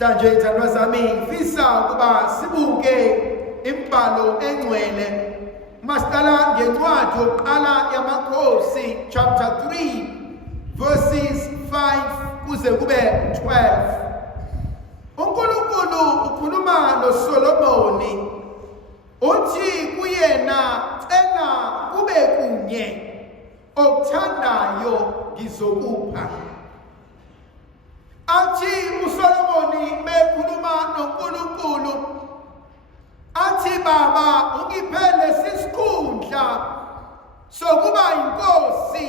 Manje ithandwa zami ngifisa ukuba sibuke imbhalo engcwele masiqala ngencwadi yokuqala yamakhosi chapter 3 verses 5 kuze kube 12. uNkulunkulu ukhuluma noSolomoni uthi kuyena cela kube kunye okuthandayo ngizokupha. Athi uSolomoni bekhuluma noNkulunkulu athi baba ungiphe lesisikhundla sokuba inkosi,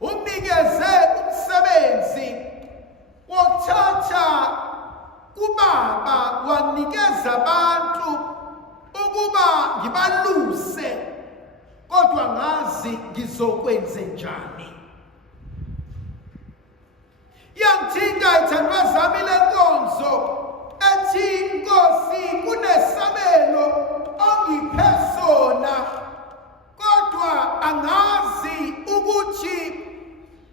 unikeze umsebenzi wokuthatha kubaba wanikeza abantu ukuba ngibaluse, kodwa ngazi ngizokwenze njani. Yangithinta ithandwa zami lenkonzo ethi Nkosi kunesabelo ongiphe sona, kodwa angazi ukuthi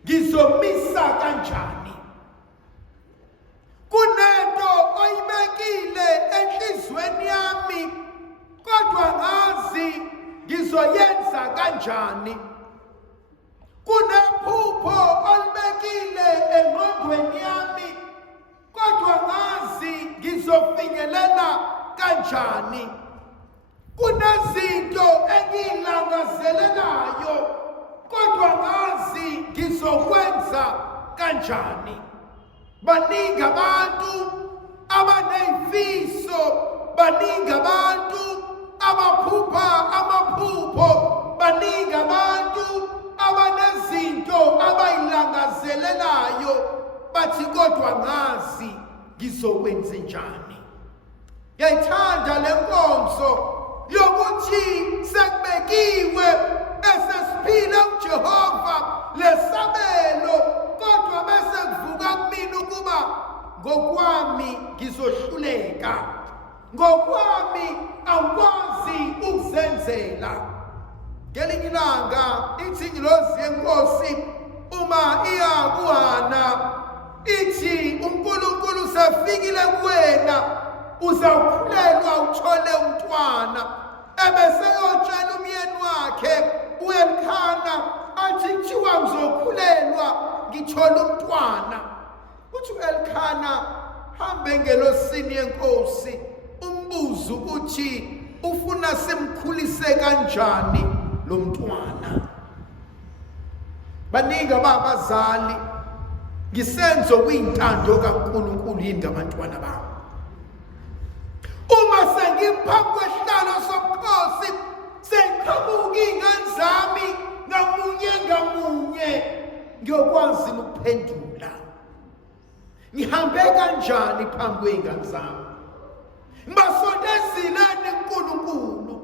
ngizomisa kanjani. Kunento oyibekile enhlizweni yami, kodwa ngazi ngizoyenza kanjani. Kunephupho olibekile engqondweni yami, kodwa ngazi ngizofinyelela kanjani. Kunezinto engiyilangazelelayo, kodwa ngazi ngizokwenza kanjani. Baningi abantu abaney'fiso, baningi abantu abaphupha amaphupho, baningi abantu abanezinto abayilangazelelayo, bathi kodwa ngazi ngizokwenze njani. Ngiyayithanda le nkonzo yokuthi sekubekiwe esesiphila uJehova lesabelo, kodwa bese kuvuka kumina ukuba ngokwami ngizohluleka, ngokwami angikwazi ukuzenzela. Ngelinye ilanga ithi ingilosi yenkosi uma iya kuHana ithi uNkulunkulu sefikile kuwena, uzawukhulelwa uthole umntwana. Ebese yotshela umyeni wakhe uElkhana athi kuthiwa ngizokhulelwa ngithola umntwana. Uthi uElkhana hambe ngelosini yenkosi umbuzo ukuthi ufuna simkhulise kanjani lo mntwana. Baningi abazali ngisenzo kuyintando kaNkulunkulu yini ngabantwana babo. Uma sengiphambi kwesihlalo sobukhosi seqhamuka iy'ngane zami ngamunye ngamunye, ngiyokwazi ukuphendula ngihambe kanjani phambi kwey'ngane zami. Ngibasondezileni uNkulunkulu,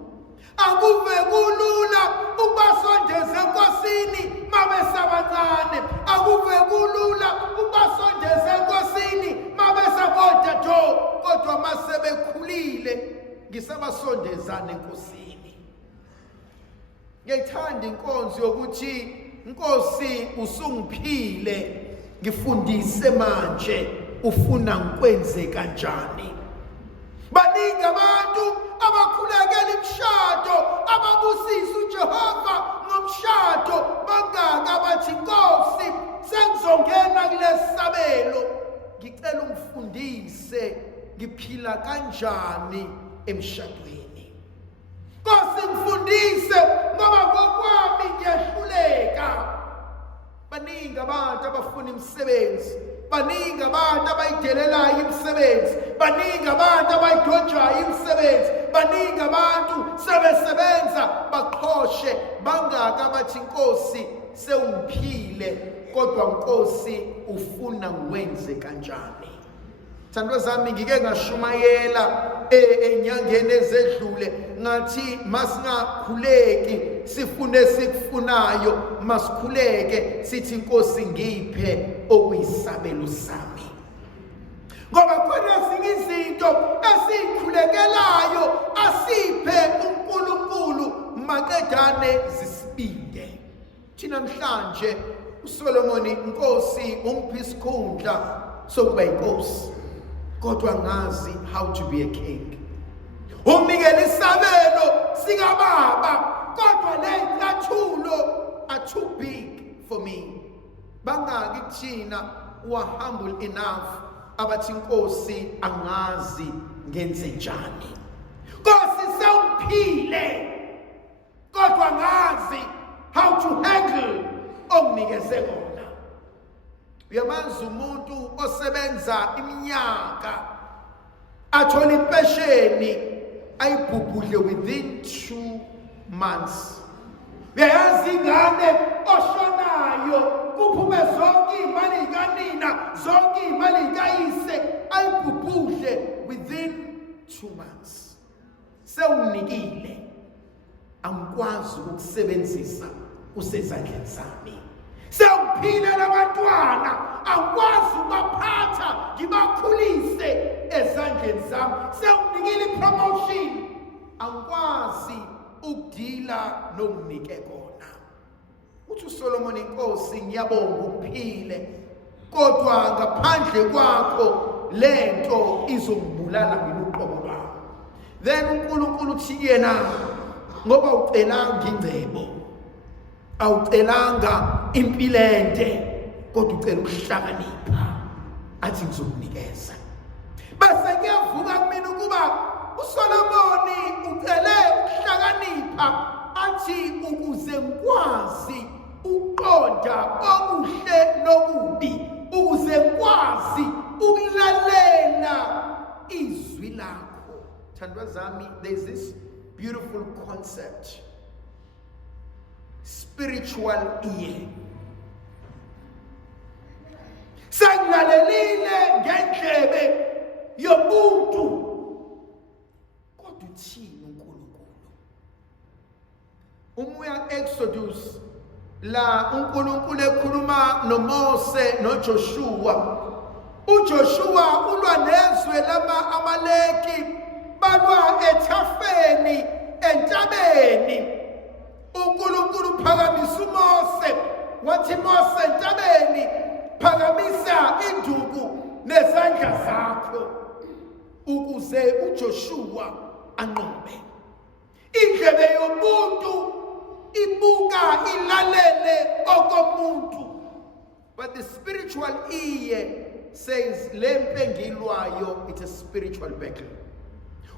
akuve kulula ukubasondeza enkosini mabesabancane, akuve kulula ukubasondeza enkosini mabesabodadoda, kodwa masebekhulile ngisabasondezana enkosini. Ngiyayithanda inkonzo yokuthi Nkosi usungiphile, ngifundise manje ufuna ngikwenze kanjani. Baningi abantu abakhulekela imishado ababusisa uJehova ngomshado, bangaka abathi Nkosi sengizongena kulesabelo, ngicela ungifundise ngiphila kanjani emshadweni. Nkosi ngifundise ngoba ngokwami ngiyahluleka. Baningi abantu abafuna imisebenzi, baningi abantu abayidelelayo imisebenzi, baningi abantu abayidonjayo imisebenzi, baningi abantu sebesebenza baqhoshe, bangaka bathi Nkosi sewungiphile, kodwa Nkosi ufuna ngiwenze kanjani. Thandwa zami ngike ngashumayela enyangeni ezedlule ngathi masingakhuleki sifune sikufunayo, masikhuleke sithi Nkosi ngiphe okuyisabelo sami. Ngoba khona ezinye izinto esikhulekelayo asiphe uNkulunkulu maqedane zisibinde. Thina namhlanje uSolomoni Nkosi ungiphe isikhundla sokuba inkosi. kodwa ngazi how to be a king. Umnikela isabelo sikababa, kodwa le ncathulo are too big for me. Bangaki kithina were humble enough abathi Nkosi angazi ngenze njani. Nkosi sewuphile, kodwa ngazi how to handle onginikeze kona. Uyamazi umuntu osebenza iminyaka athola impesheni ayibhubhudle within 2 months. Uyayazi ingane oshonayo kuphume zonke imali kanina, zonke imali kayise ayibhubhudle within 2 months. Sewunikile, angikwazi ukusebenzisa usezandleni zami. Sewuphile labantwana, angikwazi ukubaphatha ngibakhulise ezandleni zami. Sewunikile promotion, angikwazi ukudila nokunike kona. Uthi uSolomon, Inkosi ngiyabonga uphile, kodwa ngaphandle kwakho lento izongibulala mina uqobo lwami. Then uNkulunkulu uthi yena, ngoba ucelanga ingcebo, awucelanga impilo ende, kodwa ucela ukuhlakanipha, athi ngizokunikeza. Bese kuyavuka kumina ukuba uSolomoni ucele ukuhlakanipha, athi ukuze ngikwazi ukuqonda okuhle nokubi, ukuze ngikwazi ukulalela izwi lakho. Thandwa zami, there's this beautiful concept, spiritual ear. Sangilalelile ngendlebe yomuntu, kodwa uthini uNkulunkulu? Umuya Exodus la uNkulunkulu ekhuluma noMose noJoshua. uJoshua ulwa nezwe lama-Amaleki, balwa ethafeni entabeni. uNkulunkulu phakamisa uMose, wathi Mose entabeni phakamisa induku nezandla zakho ukuze uJoshua anqobe. Indlebe yomuntu ibuka ilalele okomuntu, but the spiritual ear says lempe ngilwayo, it's a spiritual battle.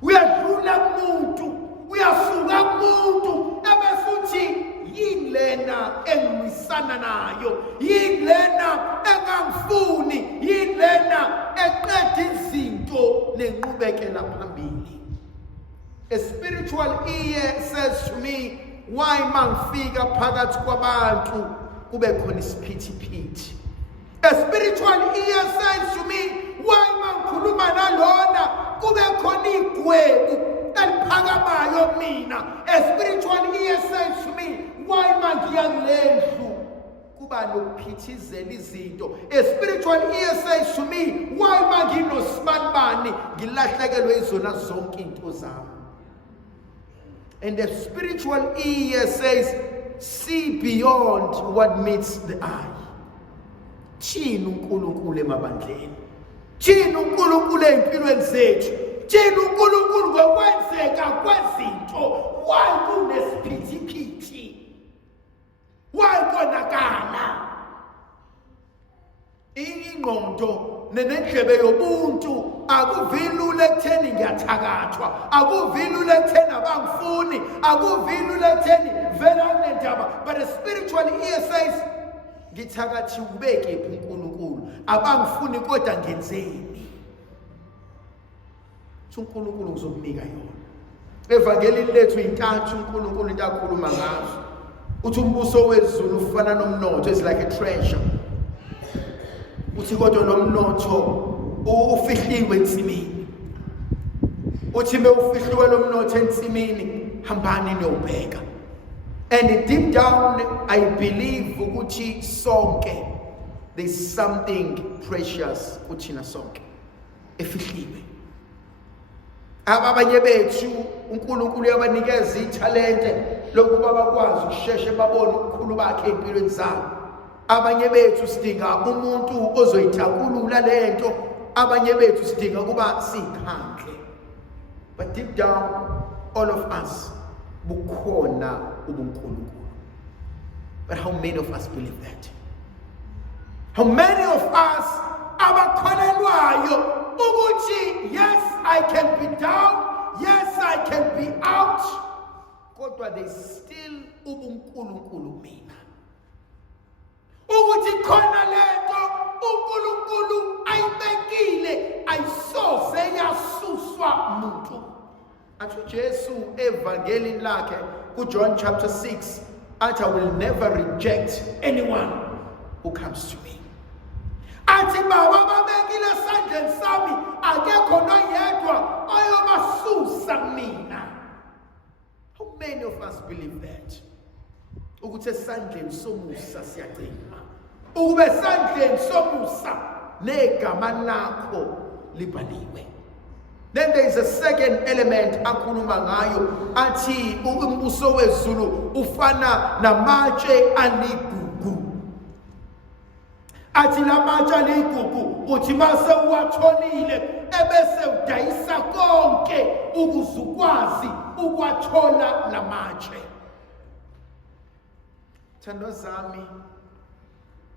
Uyadlula kumuntu, uyasuka kumuntu, ebesuthi yini lena engilwisana nayo, yini lena engangifuni, yini lena eqeda izinto nenqubekela phambili. A spiritual ear says to me, why mangifika phakathi kwabantu kube khona isiphithiphithi. A spiritual ear says to me, why mangikhuluma nalona kube khona igwebu eliphakamayo mina. A spiritual ear says to me, why mangiya kulendlu kuba nokuphithizela izinto. A spiritual ear says to me, why manginosibani ngilahlekelwe izona zonke into zami. And the spiritual ear says, see beyond what meets the eye. Thina uNkulunkulu emabandleni, thina uNkulunkulu empilweni zethu, thina uNkulunkulu ngokwenzeka kwezinto. Why kunesiphithiphithi? Why konakala? Ingqondo nenendlebe yobuntu akuvilule ekutheni ngiyathakathwa, akuvilule ekutheni abangifuni, akuvilule ekutheni vela kunendaba. But a spiritual ear says, ngithakathiwe ubeke uNkulunkulu, abangifuni kodwa ngenzeni. uNkulunkulu ngizomnika yona. Evangelini lethu intathu uNkulunkulu into akhuluma ngazo. Uthi umbuso wezulu ufana nomnotho, is like a treasure. Uthi kodwa nomnotho ufihliwe ensimini. Uthi mewufihliwe lo mnotho ensimini, hambani niyobheka. And deep down I believe ukuthi sonke there's something precious kuthina sonke efihliwe. Abanye bethu uNkulunkulu yabanikeza ithalente lokuba bakwazi ukusheshe babone ukukhulu bakhe empilweni zabo. Abanye bethu sidinga umuntu ozoyithakulula lento abanye bethu sidinga kuba sikhandle. But deep down, all of us bukhona ubuNkulunkulu. But how many of us believe that? How many of us abakholelwayo ukuthi yes, I can be down, yes, I can be out, kodwa there is still ubuNkulunkulu mina. Ukuthi khona lento uNkulunkulu ayibekile ayisoze yasuswa muntu. Athi uJesu evangelini lakhe kuJohn chapter 6 athi I will never reject anyone who comes to me. Athi baba babekile esandleni sami akekho noyedwa oyobasusa mina. How many of us believe that? Ukuthi esandleni somusa siyagcina. Ukube esandleni somusa negama lakho libhaliwe. Then there is a second element akhuluma ngayo athi umbuso wezulu ufana namatshe aligugu. Athi lamatshe aligugu uthi mase uwatholile ebese udayisa konke ukuzukwazi ukwathola lamatshe. Thando zami,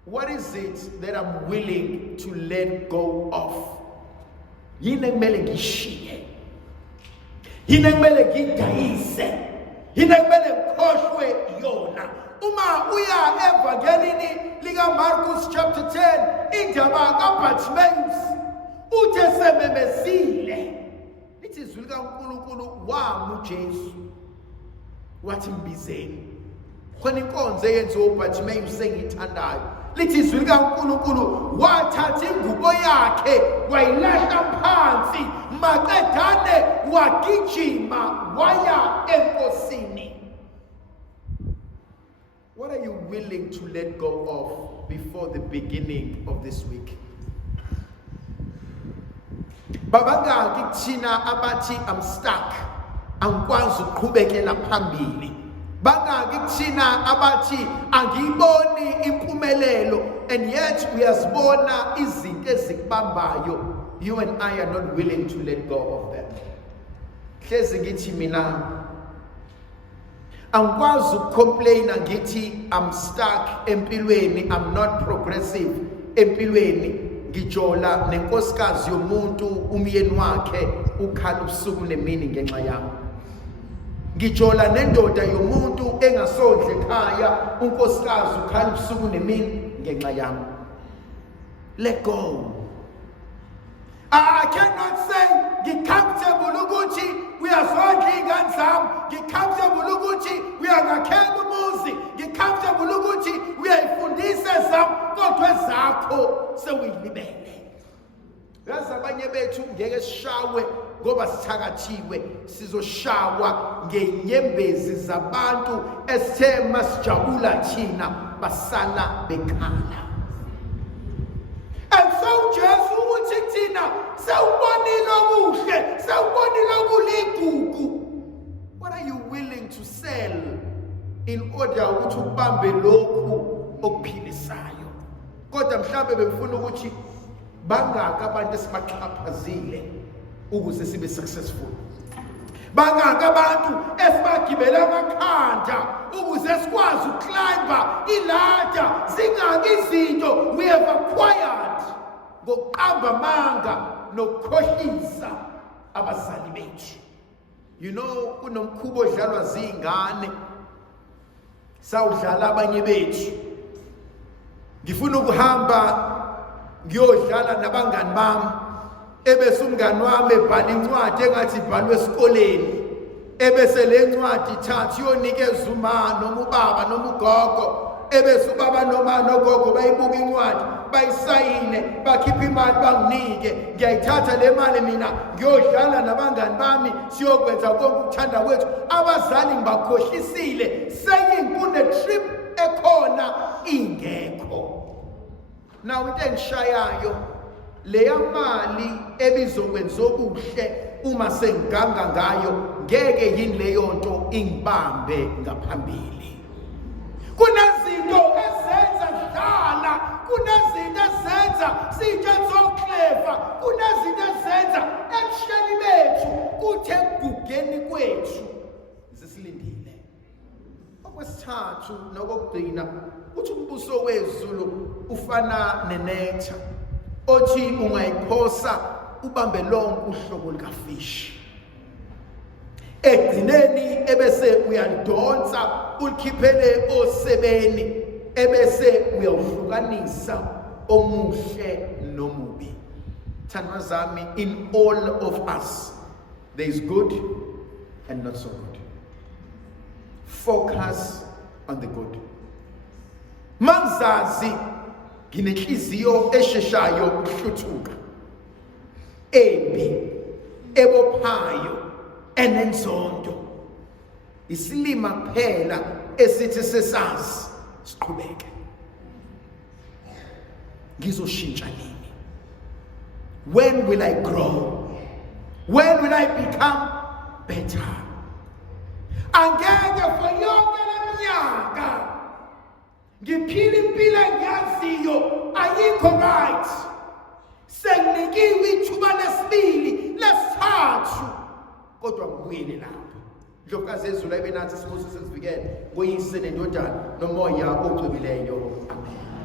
what is it that I'm willing to let go of? Yini kumele ngishiye? Yini kumele ngidayise? Yini kumele ngikhoshwe yona? Uma uya evangelini lika Marcus chapter 10 indaba kaBartimaeus uthe sememezile lithi izwi likaNkulunkulu wami uJesu wathi mbizeni khona inkonzo eyenziwe uBartimaeus engithandayo. Lithi izwi likaNkulunkulu wathatha ingubo yakhe wayilahla phansi maqedane wagijima waya enkosini. What are you willing to let go of before the beginning of this week? Babangaki kithina abathi I'm stuck, angikwazi ukuqhubekela phambili. Bangaki kithina abathi angiyiboni impumelelo, and yet uyazibona izinto ezikubambayo. You and I are not willing to let go of them. Hlezi ngithi mina angikwazi ukucomplaina ngithi I'm stuck empilweni, I'm not progressive empilweni. Ngijola nenkosikazi yomuntu umyeni wakhe ukhala ubusuku nemini ngenxa yami. Ngijola nendoda yomuntu engasondle ekhaya unkosikazi ukhala ubusuku nemini ngenxa yami. Let go. I cannot say ngicomfortable ukuthi uyazondla izingane zami, ngicomfortable ukuthi uyangakhenga umuzi, ngicomfortable ukuthi uyayifundisa zami, kodwa ezakho sewuyilibele. Yazi abanye bethu ngeke sishawe ngoba sithakathiwe, sizoshawa ngenyembezi zabantu esithe masijabula thina basala bekhala. And so Jesu uthi thina sewubonile okuhle, sewubonile okuligugu. What are you willing to sell in order ukuthi ubambe lokhu okuphilisayo? Kodwa mhlambe bengifuna ukuthi bangaka abantu esibaxhaphazile ukuze sibe successful. Bangaka abantu esibagibela amakhanda ukuze sikwazi ukuclimba iladder, zingaki izinto we have acquired ngokuqamba amanga nokukhohlisa abazali bethu. You know, kunomkhubo odlalwa zingane, sawudlala abanye bethu. Ngifuna ukuhamba ngiyodlala nabangani bami, ebese umngani wami ebhala incwadi engathi ibhalwe esikoleni, ebese le ncwadi ithatha iyonikeza uma noma ubaba noma ugogo, ebese ubaba noma nogogo bayibuka incwadi bayisayine bakhipha imali banginike. Ngiyayithatha le mali mina ngiyodlala nabangani bami siyokwenza konke ukuthanda kwethu. Abazali ngibakhohlisile, saying kune trip ekhona ingekho. Now into engishayayo leya mali ebizokwenza okuhle uma sengiganga ngayo ngeke yini leyo nto ingibambe ngaphambili. Kunezinto ezenza dlala, kunezinto ezenza siyazenza siyitshanzokleva kunezinto ezenza ebusheni bethu kuthe kugugeni kwethu zisilindile. Okwesithathu nokugcina uthi umbuso wezulu ufana nenetha othi ungayiphosa ubambe lonke uhlobo likafish. Egcineni ebese uyadonsa ulikhiphele osebeni ebese uyawuhlukanisa omuhle nomubi. Thandwa zami, in all of us there is good and not so good. Focus on the good. Mangizazi nginenhliziyo esheshayo ukuhluthuka, embi, ebophayo, enenzondo, isilima kuphela esithi sesazi siqhubeke. Ngizoshintsha nini? When will I grow? When will I become better? Angeke for yonke leminyaka ngiphila impilo engiyaziyo ayikho right. Senginikiwe ithuba lesibili, lesithathu, kodwa ngibuyele lapho. Ndlovukazi yezulu ayibe nathi sibusiso sivikele, kuyise nendodana nomoya ogcobileyo. Amen.